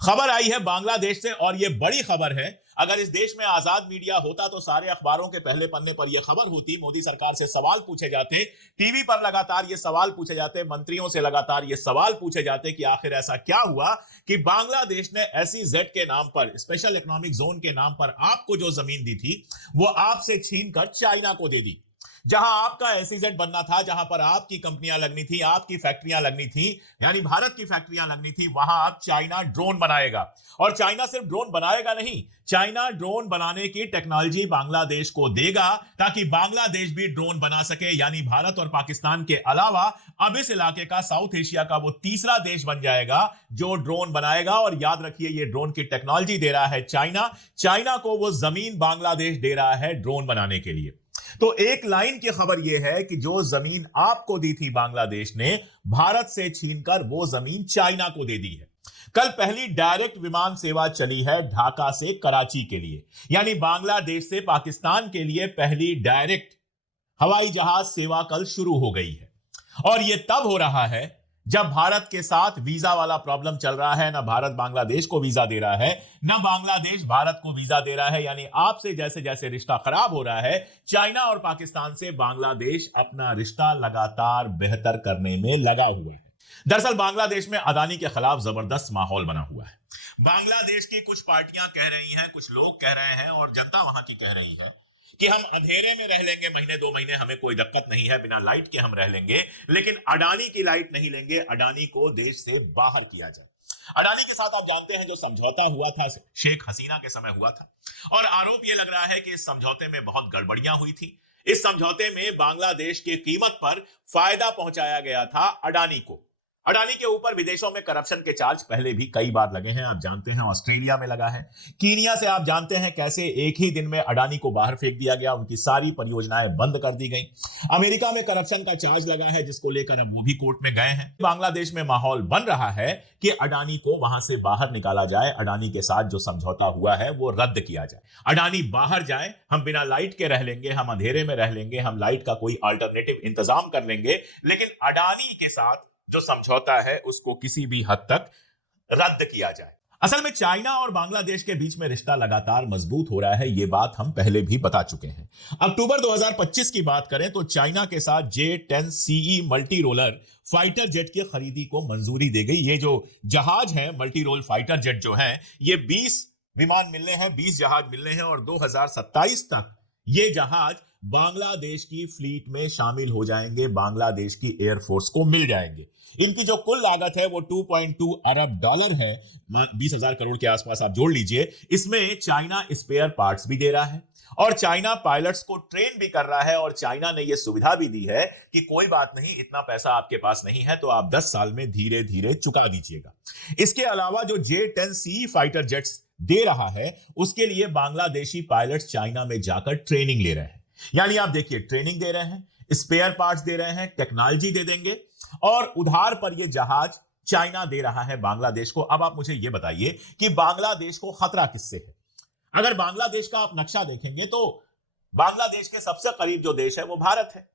खबर आई है बांग्लादेश से और यह बड़ी खबर है। अगर इस देश में आजाद मीडिया होता तो सारे अखबारों के पहले पन्ने पर यह खबर होती। मोदी सरकार से सवाल पूछे जाते, टीवी पर लगातार ये सवाल पूछे जाते, मंत्रियों से लगातार ये सवाल पूछे जाते कि आखिर ऐसा क्या हुआ कि बांग्लादेश ने SEZ के नाम पर, स्पेशल इकोनॉमिक जोन के नाम पर आपको जो जमीन दी थी वो आपसे छीनकर चाइना को दे दी। जहां आपका SEZ बनना था, जहां पर आपकी कंपनियां लगनी थी, आपकी फैक्ट्रियां लगनी थी, यानी भारत की फैक्ट्रियां लगनी थी, वहां अब चाइना ड्रोन बनाएगा। और चाइना सिर्फ ड्रोन बनाएगा नहीं, चाइना ड्रोन बनाने की टेक्नोलॉजी बांग्लादेश को देगा ताकि बांग्लादेश भी ड्रोन बना सके। यानी भारत और पाकिस्तान के अलावा अब इस इलाके का, साउथ एशिया का वो तीसरा देश बन जाएगा जो ड्रोन बनाएगा। और याद रखिए, ये ड्रोन की टेक्नोलॉजी दे रहा है चाइना, चाइना को वो जमीन बांग्लादेश दे रहा है ड्रोन बनाने के लिए। तो एक लाइन की खबर यह है कि जो जमीन आपको दी थी बांग्लादेश ने, भारत से छीनकर वो जमीन चाइना को दे दी है। कल पहली डायरेक्ट विमान सेवा चली है ढाका से कराची के लिए, यानी बांग्लादेश से पाकिस्तान के लिए पहली डायरेक्ट हवाई जहाज सेवा कल शुरू हो गई है। और यह तब हो रहा है जब भारत के साथ वीजा वाला प्रॉब्लम चल रहा है। ना भारत बांग्लादेश को वीजा दे रहा है, ना बांग्लादेश भारत को वीजा दे रहा है। यानी आपसे जैसे जैसे रिश्ता खराब हो रहा है चाइना और पाकिस्तान से, बांग्लादेश अपना रिश्ता लगातार बेहतर करने में लगा हुआ है। दरअसल बांग्लादेश में अदानी के खिलाफ जबरदस्त माहौल बना हुआ है। बांग्लादेश की कुछ पार्टियां कह रही हैं, कुछ लोग कह रहे हैं और जनता वहां की कह रही है कि हम अंधेरे में रह लेंगे महीने 2 महीने, हमें कोई दिक्कत नहीं है, बिना लाइट के हम रह लेंगे, लेकिन अडानी की लाइट नहीं लेंगे, अडानी को देश से बाहर किया जाए। अडानी के साथ आप जानते हैं जो समझौता हुआ था शेख हसीना के समय हुआ था, और आरोप यह लग रहा है कि इस समझौते में बहुत गड़बड़ियां हुई थी। इस समझौते में बांग्लादेश की कीमत पर फायदा पहुंचाया गया था अडानी को। अडानी के ऊपर विदेशों में करप्शन के चार्ज पहले भी कई बार लगे हैं, आप जानते हैं। ऑस्ट्रेलिया में लगा है, कीनिया से आप जानते हैं कैसे एक ही दिन में अडानी को बाहर फेंक दिया गया, उनकी सारी परियोजनाएं बंद कर दी गई। अमेरिका में करप्शन का चार्ज लगा है जिसको लेकर अब वो भी कोर्ट में गए हैं। बांग्लादेश में माहौल बन रहा है कि अडानी को वहां से बाहर निकाला जाए, अडानी के साथ जो समझौता हुआ है वो रद्द किया जाए। अडानी बाहर जाए, हम बिना लाइट के रह लेंगे, हम अंधेरे में रह लेंगे, हम लाइट का कोई अल्टरनेटिव इंतजाम कर लेंगे, लेकिन अडानी के साथ जो समझौता है उसको किसी भी हद तक रद्द किया जाए। असल में चाइना और बांग्लादेश के बीच में रिश्ता लगातार मजबूत हो रहा है, यह बात हम पहले भी बता चुके हैं। अक्टूबर 2025 की बात करें तो चाइना के साथ J-10CE multi roller fighter jet की खरीदी को मंजूरी दी गई। ये जो जहाज है, मल्टी रोल फाइटर जेट जो है, ये 20 विमान मिलने हैं, 20 जहाज मिलने हैं, और 2027 तक ये जहाज बांग्लादेश की फ्लीट में शामिल हो जाएंगे, बांग्लादेश की एयरफोर्स को मिल जाएंगे। इनकी जो कुल लागत है वो $2.2 अरब है, 20,000 करोड़ के आसपास आप जोड़ लीजिए। इसमें चाइना स्पेयर पार्ट्स भी दे रहा है और चाइना पायलट्स को ट्रेन भी कर रहा है, और चाइना ने यह सुविधा भी दी है कि कोई बात नहीं, इतना पैसा आपके पास नहीं है तो आप 10 साल में धीरे धीरे चुका दीजिएगा। इसके अलावा जो J-10CE फाइटर जेट्स दे रहा है उसके लिए बांग्लादेशी पायलट्स चाइना में जाकर ट्रेनिंग ले रहे हैं। यानी आप देखिए, ट्रेनिंग दे रहे हैं, स्पेयर पार्ट्स दे रहे हैं, टेक्नोलॉजी दे देंगे, और उधार पर यह जहाज चाइना दे रहा है बांग्लादेश को। अब आप मुझे यह बताइए कि बांग्लादेश को खतरा किससे है? अगर बांग्लादेश का आप नक्शा देखेंगे तो बांग्लादेश के सबसे करीब जो देश है वो भारत है,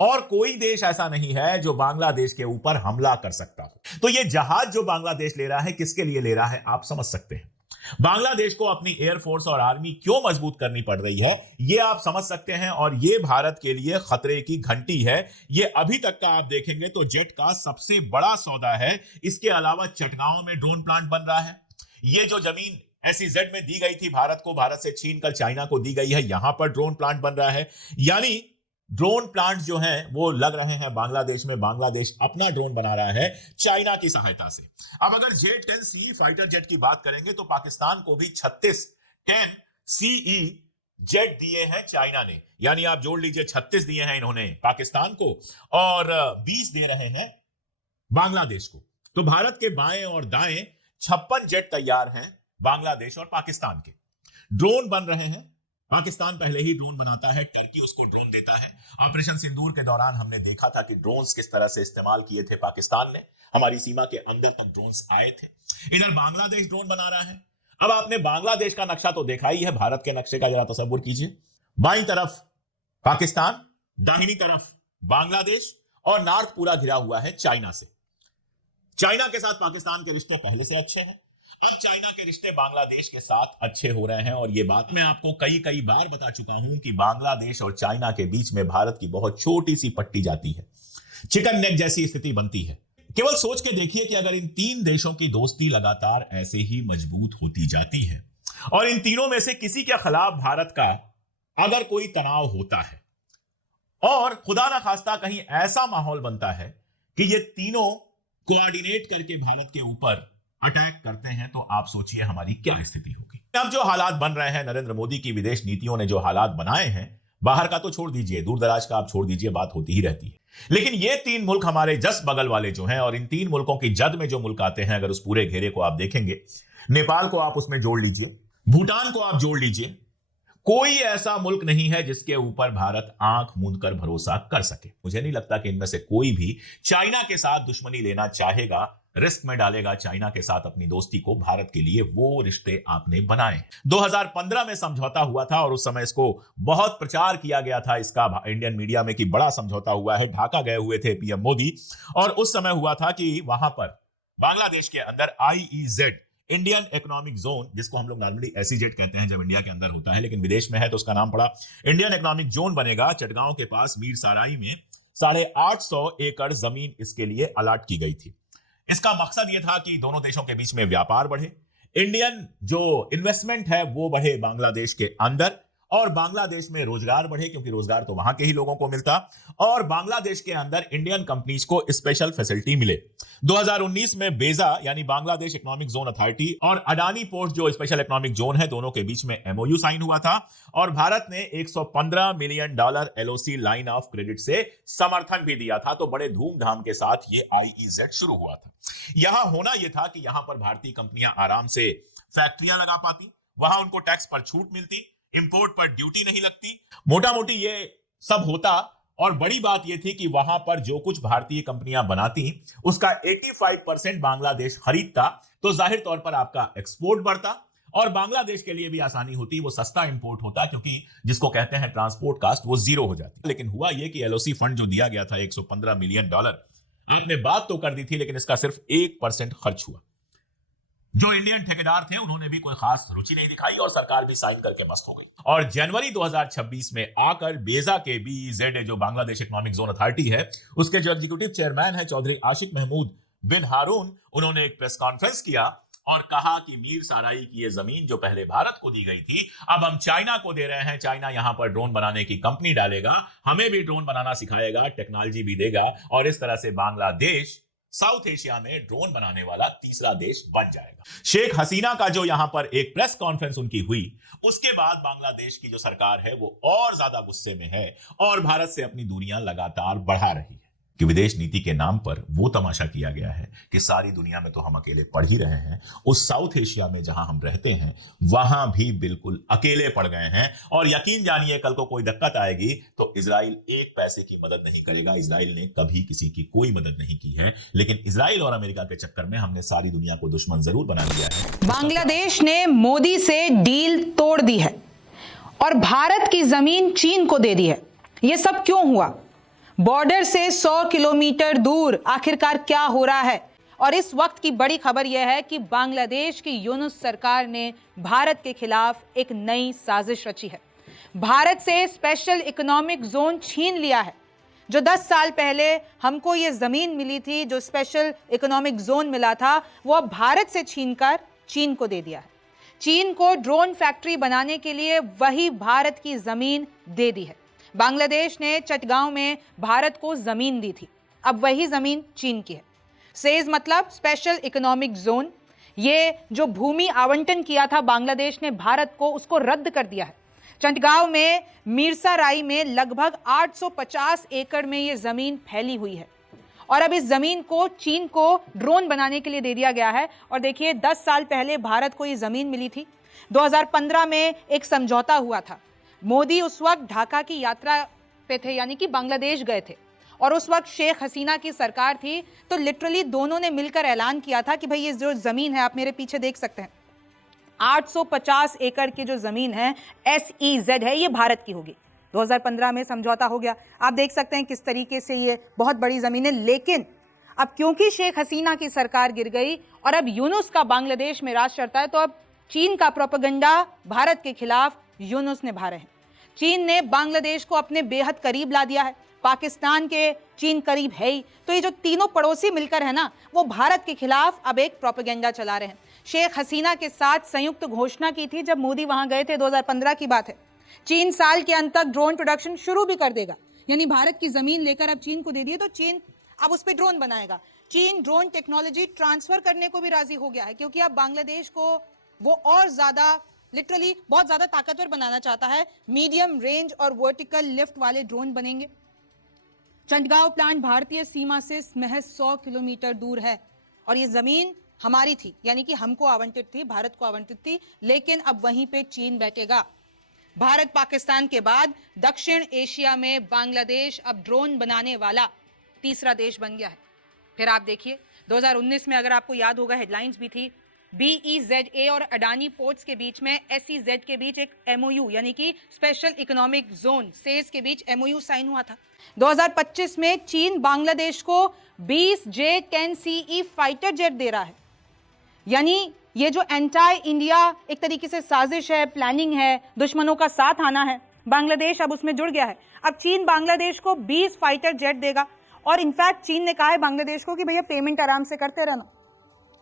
और कोई देश ऐसा नहीं है जो बांग्लादेश के ऊपर हमला कर सकता हो। तो यह जहाज जो बांग्लादेश ले रहा है, किसके लिए ले रहा है आप समझ सकते हैं। बांग्लादेश को अपनी एयरफोर्स और आर्मी क्यों मजबूत करनी पड़ रही है यह आप समझ सकते हैं, और यह भारत के लिए खतरे की घंटी है। यह अभी तक का आप देखेंगे तो जेट का सबसे बड़ा सौदा है। इसके अलावा चटगांव में ड्रोन प्लांट बन रहा है। यह जो जमीन SEZ में दी गई थी भारत को, भारत से छीनकर चाइना को दी गई है, यहां पर ड्रोन प्लांट बन रहा है। यानी ड्रोन प्लांट जो हैं वो लग रहे हैं बांग्लादेश में। बांग्लादेश अपना ड्रोन बना रहा है चाइना की सहायता से। अब अगर J-10CE फाइटर जेट की बात करेंगे तो पाकिस्तान को भी 36 10CE जेट दिए हैं चाइना ने, यानी आप जोड़ लीजिए 36 दिए हैं इन्होंने पाकिस्तान को, और 20 दे रहे हैं बांग्लादेश को। तो भारत के बाएं और दाएं 56 जेट तैयार हैं बांग्लादेश और पाकिस्तान के। ड्रोन बन रहे हैं, पाकिस्तान पहले ही ड्रोन बनाता है, टर्की उसको ड्रोन देता है। ऑपरेशन सिंदूर के दौरान हमने देखा था कि ड्रोन्स किस तरह से इस्तेमाल किए थे पाकिस्तान ने, हमारी सीमा के अंदर तक ड्रोन्स आए थे। इधर बांग्लादेश ड्रोन बना रहा है। अब आपने बांग्लादेश का नक्शा तो देखा ही है, भारत के नक्शे का जरा तसव्वुर कीजिए। बाईं तरफ पाकिस्तान, दाहिनी तरफ बांग्लादेश, और नॉर्थ पूरा घिरा हुआ है चाइना से। चाइना के साथ पाकिस्तान के रिश्ते पहले से अच्छे हैं। अब चाइना के रिश्ते बांग्लादेश के साथ अच्छे हो रहे हैं और यह बात मैं आपको कई कई बार बता चुका हूं कि बांग्लादेश और चाइना के बीच में भारत की बहुत छोटी सी पट्टी जाती है, चिकन नेक जैसी स्थिति बनती है। केवल सोच के देखिए कि अगर इन तीन देशों की दोस्ती लगातार ऐसे ही मजबूत होती जाती है और इन तीनों में से किसी के खिलाफ भारत का अगर कोई तनाव होता है और खुदा ना खास्ता कहीं ऐसा माहौल बनता है कि ये तीनों कोऑर्डिनेट करके भारत के ऊपर अटैक करते हैं, तो आप सोचिए हमारी क्या स्थिति होगी। अब जो हालात बन रहे हैं, नरेंद्र मोदी की विदेश नीतियों ने जो हालात बनाए हैं, बाहर का तो छोड़ दीजिए, दूर दराज का आप छोड़ दीजिए, बात होती ही रहती है। लेकिन ये तीन मुल्क हमारे जस्ट बगल वाले जो हैं और इन तीन मुल्कों की जद में जो मुल्क आते हैं, अगर उस पूरे घेरे को आप देखेंगे, नेपाल को आप उसमें जोड़ लीजिए, भूटान को आप जोड़ लीजिए, कोई ऐसा मुल्क नहीं है जिसके ऊपर भारत आंख मूंद कर भरोसा कर सके। मुझे नहीं लगता कि इनमें से कोई भी चाइना के साथ दुश्मनी लेना चाहेगा, रिस्क में डालेगा चाइना के साथ अपनी दोस्ती को। भारत के लिए वो रिश्ते आपने बनाए। 2015 में समझौता हुआ था और उस समय इसको बहुत प्रचार किया गया था इसका इंडियन मीडिया में कि बड़ा समझौता हुआ है। ढाका गए हुए थे पीएम मोदी और उस समय हुआ था कि वहां पर बांग्लादेश के अंदर IEZ, इंडियन इकोनॉमिक जोन, जिसको हम लोग नॉर्मली SEZ कहते हैं जब इंडिया के अंदर होता है, लेकिन विदेश में है तो उसका नाम पड़ा इंडियन इकोनॉमिक जोन बनेगा। चटगांव के पास मीर साराई में 850 एकड़ जमीन इसके लिए अलॉट की गई थी। इसका मकसद यह था कि दोनों देशों के बीच में व्यापार बढ़े, इंडियन जो इन्वेस्टमेंट है वो बढ़े बांग्लादेश के अंदर और बांग्लादेश में रोजगार बढ़े, क्योंकि रोजगार तो वहां के ही लोगों को मिलता, और बांग्लादेश के अंदर इंडियन कंपनीज को स्पेशल फैसिलिटी मिले। 2019 में बेजा यानी बांग्लादेश इकोनॉमिक जोन अथॉरिटी और अडानी पोर्ट जो स्पेशल इकोनॉमिक जोन है, दोनों के बीच में MOU साइन हुआ था और भारत ने $115 million LOC line of credit से समर्थन भी दिया था। तो बड़े धूमधाम के साथ ये IEZ शुरू हुआ था। यहां होना यह था कि यहां पर भारतीय कंपनियां आराम से फैक्ट्रियां लगा पाती, वहां उनको टैक्स पर छूट मिलती, इंपोर्ट पर ड्यूटी नहीं लगती, मोटा मोटी ये सब होता। और बड़ी बात यह थी कि वहां पर जो कुछ भारतीय कंपनियां बनाती उसका 85% बांग्लादेश खरीदता, तो जाहिर तौर पर आपका एक्सपोर्ट बढ़ता और बांग्लादेश के लिए भी आसानी होती, वो सस्ता इंपोर्ट होता, क्योंकि जिसको कहते हैं ट्रांसपोर्ट कास्ट वो जीरो हो जाती। लेकिन हुआ यह कि LOC फंड जो दिया गया था $115 मिलियन, आपने बात तो कर दी थी लेकिन इसका सिर्फ 1% खर्च हुआ। जो इंडियन ठेकेदार थे उन्होंने भी कोई खास रुचि नहीं दिखाई और सरकार भी साइन करके मस्त हो गई। और जनवरी 2026 में आकर बेजा के BEZ जो बांग्लादेश इकोनॉमिक जोन अथॉरिटी है, उसके जो एग्जीक्यूटिव चेयरमैन है चौधरी आशिक महमूद बिन हारून, उन्होंने एक प्रेस कॉन्फ्रेंस किया और कहा कि मीर साराई की ये जमीन जो पहले भारत को दी गई थी, अब हम चाइना को दे रहे हैं। चाइना यहां पर ड्रोन बनाने की कंपनी डालेगा, हमें भी ड्रोन बनाना सिखाएगा, टेक्नोलॉजी भी देगा और इस तरह से बांग्लादेश साउथ एशिया में ड्रोन बनाने वाला तीसरा देश बन जाएगा। शेख हसीना का जो यहां पर एक प्रेस कॉन्फ्रेंस उनकी हुई, उसके बाद बांग्लादेश की जो सरकार है वो और ज्यादा गुस्से में है और भारत से अपनी दूरियां लगातार बढ़ा रही है कि विदेश नीति के नाम पर वो तमाशा किया गया है कि सारी दुनिया में तो हम अकेले पड़ ही रहे हैं, उस साउथ एशिया में जहां हम रहते हैं वहां भी बिल्कुल अकेले पड़ गए हैं। और यकीन जानिए कल को कोई दिक्कत आएगी तो इजराइल एक पैसे की मदद नहीं करेगा। इजराइल ने कभी किसी की कोई मदद नहीं की है, लेकिन इजराइल और अमेरिका के चक्कर में हमने सारी दुनिया को दुश्मन जरूर बना लिया है। बांग्लादेश ने मोदी से डील तोड़ दी है और भारत की जमीन चीन को दे दी है। यह सब क्यों हुआ? बॉर्डर से 100 किलोमीटर दूर आखिरकार क्या हो रहा है? और इस वक्त की बड़ी खबर यह है कि बांग्लादेश की यूनुस सरकार ने भारत के खिलाफ एक नई साजिश रची है। भारत से स्पेशल इकोनॉमिक जोन छीन लिया है। जो 10 साल पहले हमको ये जमीन मिली थी, जो स्पेशल इकोनॉमिक जोन मिला था, वो अब भारत से छीनकर चीन को दे दिया है। चीन को ड्रोन फैक्ट्री बनाने के लिए वही भारत की जमीन दे दी है। बांग्लादेश ने चटगांव में भारत को जमीन दी थी, अब वही जमीन चीन की है। सेज मतलब स्पेशल इकोनॉमिक जोन। ये जो भूमि आवंटन किया था बांग्लादेश ने भारत को, उसको रद्द कर दिया है। चटगांव में मीरसराई में लगभग 850 एकड़ में ये जमीन फैली हुई है और अब इस जमीन को चीन को ड्रोन बनाने के लिए दे दिया गया है। और देखिए 10 साल पहले भारत को ये जमीन मिली थी। 2015 में एक समझौता हुआ था। मोदी उस वक्त ढाका की यात्रा पे थे, यानी कि बांग्लादेश गए थे और उस वक्त शेख हसीना की सरकार थी। तो लिटरली दोनों ने मिलकर ऐलान किया था कि भाई ये जो जमीन है, आप मेरे पीछे देख सकते हैं, 850 एकड़ की जो जमीन है SEZ है, ये भारत की होगी। 2015 में समझौता हो गया। आप देख सकते हैं किस तरीके से ये बहुत बड़ी जमीन है। लेकिन अब क्योंकि शेख हसीना की सरकार गिर गई और अब यूनुस का बांग्लादेश में राज चलता है, तो अब चीन का प्रोपेगेंडा भारत के खिलाफ यूनुस निभा रहे हैं। चीन ने बांग्लादेश को अपने बेहद करीब ला दिया है, पाकिस्तान के चीन करीब है ही, तो ये जो तीनों पड़ोसी मिलकर है ना, वो भारत के खिलाफ अब एक प्रोपेगेंडा चला रहे हैं। शेख हसीना के साथ संयुक्त घोषणा की थी जब मोदी वहां गए थे, 2015 की बात है। चीन साल के अंत तक ड्रोन प्रोडक्शन शुरू भी कर देगा, यानी भारत की जमीन लेकर अब चीन को दे दिए तो चीन अब उस पर ड्रोन बनाएगा। चीन ड्रोन टेक्नोलॉजी ट्रांसफर करने को भी राजी हो गया है, क्योंकि अब बांग्लादेश को वो और ज्यादा लिटरली बहुत ज्यादा ताकतवर बनाना चाहता है। मीडियम रेंज और वर्टिकल लिफ्ट वाले ड्रोन बनेंगे। चंडगांव प्लांट भारतीय सीमा से महज 100 किलोमीटर दूर है और ये जमीन हमारी थी, यानी कि हमको आवंटित थी, भारत को आवंटित थी, लेकिन अब वहीं पे चीन बैठेगा। भारत पाकिस्तान के बाद दक्षिण एशिया में बांग्लादेश अब ड्रोन बनाने वाला तीसरा देश बन गया है। फिर आप देखिए 2019 में, अगर आपको याद होगा, हेडलाइंस भी थी, BEZA और अडानी पोर्ट्स के बीच में SEZ के बीच एक MOU यानी कि स्पेशल इकोनॉमिक जोन सेज के बीच MOU साइन हुआ था। 2025 में चीन बांग्लादेश को 20 J-10CE फाइटर जेट दे रहा है, यानी ये जो एंटाई इंडिया एक तरीके से साजिश है, प्लानिंग है, दुश्मनों का साथ आना है, बांग्लादेश अब उसमें जुड़ गया है। अब चीन बांग्लादेश को 20 फाइटर जेट देगा और इनफैक्ट चीन ने कहा है बांग्लादेश को कि भैया पेमेंट आराम से करते रहना,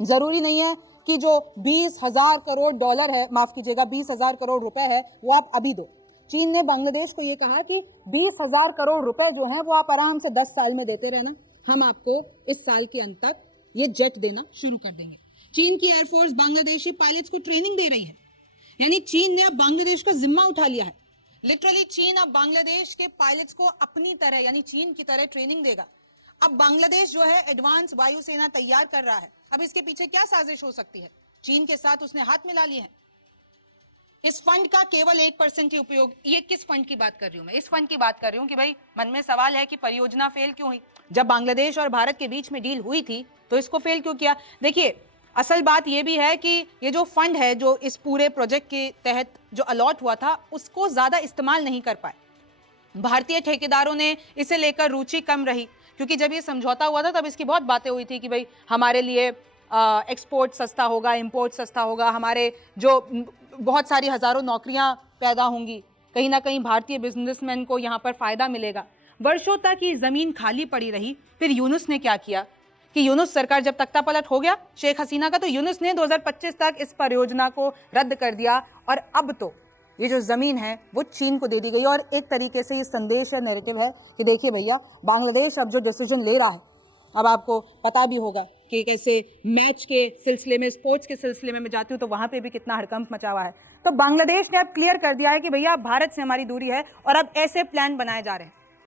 जरूरी नहीं है कि जो 20,000 करोड़ डॉलर है, माफ कीजिएगा 20,000 करोड़ रुपए है, वो आप अभी दो। चीन ने बांग्लादेश को ये कहा कि 20,000 करोड़ रुपए जो है वो आप आराम से 10 साल में देते रहना, हम आपको इस साल के अंत तक ये जेट देना शुरू कर देंगे। चीन की एयरफोर्स बांग्लादेशी पायलट्स को ट्रेनिंग दे रही है, यानी चीन ने अब बांग्लादेश का जिम्मा उठा लिया है। लिटरली चीन अब बांग्लादेश के पायलट्स को अपनी तरह यानी चीन की तरह ट्रेनिंग देगा। अब बांग्लादेश जो है एडवांस वायुसेना तैयार कर रहा है। अब इसके पीछे क्या साजिश हो सकती है? चीन के साथ उसने हाथ मिला लिए हैं। इस फंड का केवल 1% ही उपयोग। ये किस फंड की बात कर रही हूं मैं? इस फंड की बात कर रही हूं कि भाई मन में सवाल है कि परियोजना फेल क्यों हुई? जब बांग्लादेश और भारत के बीच में डील हुई थी तो इसको फेल क्यों किया? देखिए, असल बात यह भी है कि ये जो फंड है जो इस पूरे प्रोजेक्ट के तहत जो अलॉट हुआ था उसको ज्यादा इस्तेमाल नहीं कर पाए। भारतीय ठेकेदारों ने इसे लेकर रुचि कम रही, क्योंकि जब ये समझौता हुआ था तब इसकी बहुत बातें हुई थी कि भाई हमारे लिए एक्सपोर्ट सस्ता होगा, इंपोर्ट सस्ता होगा, हमारे जो बहुत सारी हजारों नौकरियां पैदा होंगी, कहीं ना कहीं भारतीय बिजनेसमैन को यहाँ पर फायदा मिलेगा। वर्षों तक ये जमीन खाली पड़ी रही। फिर यूनुस ने क्या किया कि यूनुस सरकार जब तख्ता पलट हो गया शेख हसीना का, तो यूनुस ने 2025 तक इस परियोजना को रद्द कर दिया और अब तो ये जो जमीन है वो चीन को दे दी गई। और एक तरीके से ये संदेश या नैरेटिव है कि देखिए भैया, बांग्लादेश अब जो डिसीजन ले रहा है, अब आपको पता भी होगा कि कैसे मैच के सिलसिले में, स्पोर्ट्स के सिलसिले में मैं जाती हूँ तो वहां पे भी कितना हड़कंप मचा हुआ है। तो बांग्लादेश ने अब क्लियर कर दिया है कि भैया भारत से हमारी दूरी है और अब ऐसे प्लान बनाए जा रहे हैं।